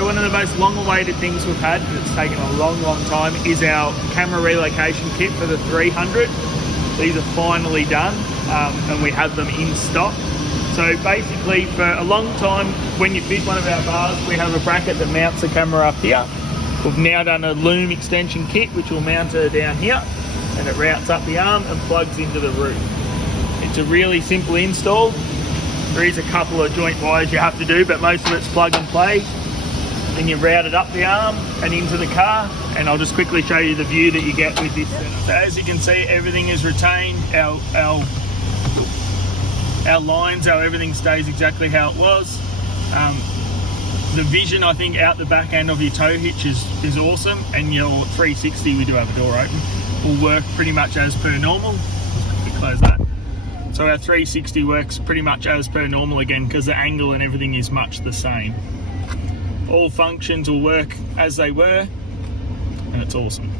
So one of the most long-awaited things we've had, and it's taken a long time, is our camera relocation kit for the 300. These are finally done, and we have them in stock. So basically, for a long time, when you fit one of our bars, we have a bracket that mounts the camera up here. We've now done a loom extension kit, which will mount her down here, and it routes up the arm and plugs into the roof. It's a really simple install. There is a couple of joint wires you have to do, but most of it's plug and play. Then you route it up the arm and into the car, and I'll just quickly show you the view that you get with this. So as you can see, everything is retained. Our lines, everything stays exactly how it was. The vision, I think, out the back end of your tow hitch is awesome, and your 360, we do have a door open, will work pretty much as per normal. Just close that. So our 360 works pretty much as per normal again, because the angle and everything is much the same. All functions will work as they were, and it's awesome.